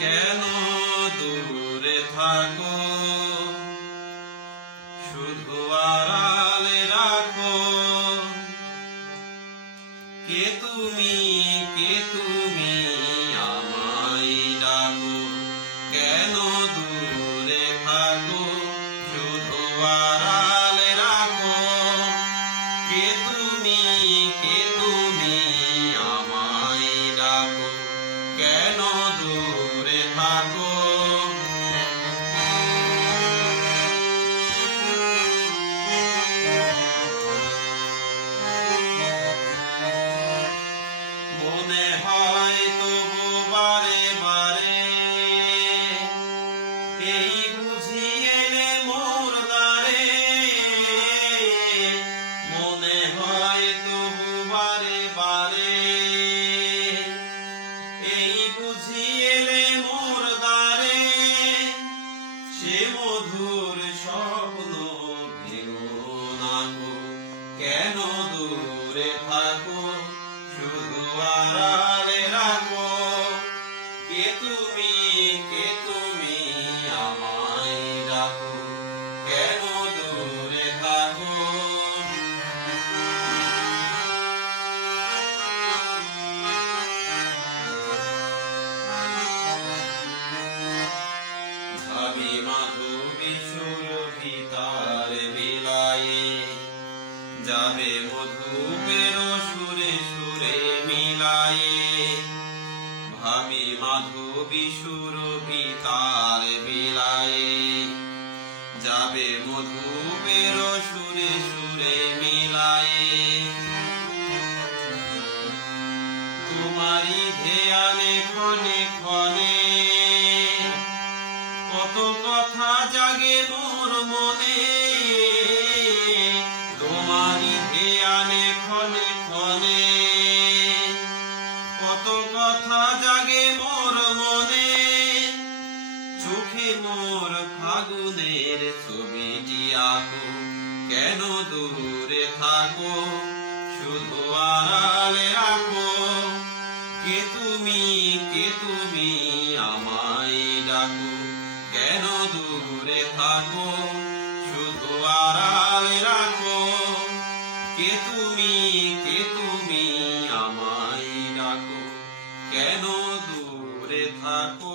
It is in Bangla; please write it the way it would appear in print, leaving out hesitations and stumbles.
কেন দূরে থাকো, শুধু আড়ালে রাখো। কে তুমি আমায় ডাকো, কেন দূরে থাকো, শুধু আড়ালে রাখো। কে তুমি আমায় ডাকো, কেন দূরে থাকো। মনে হয় তবু বারে বারে, এই বুঝি এলে মোর দ্বারে। মনে হয় তবু বারে বারে, এই বুঝি এলে মোর দ্বারে। সে মধুর স্বপ্ন ভেঙো না গো, কেন দূরে থাকো, শুধু আড়ালে রাখো। কে তুমি আমায় ডাকো, কেন দূরে থাকো। ভাবি মাধবী সুরভি তার বিলায়ে, যাবে মধুপের সুরে সুরে মিলায়ে। ভাবি মাধবী সুরভি তার বিলায়ে, যাবে মধুপের সুরে সুরে মিলায়ে। তোমারি ধ্যানে ক্ষণে ক্ষণে, কত কথা জাগে মোর মনে। তোমারি ধ্যানে ক্ষণে ক্ষণে, কত কথা জাগে মোর মনে। চোখে মোর ফাগুনের ছবিটি আঁকো, কেন দূরে থাকো, শুধু আড়ালে রাখো। কে তুমি আমায় ডাকো, কেন দূরে থাকো, শুধু আড়ালে রাখো। কে তুমি আমায় ডাকো, কেন দূরে থাকো।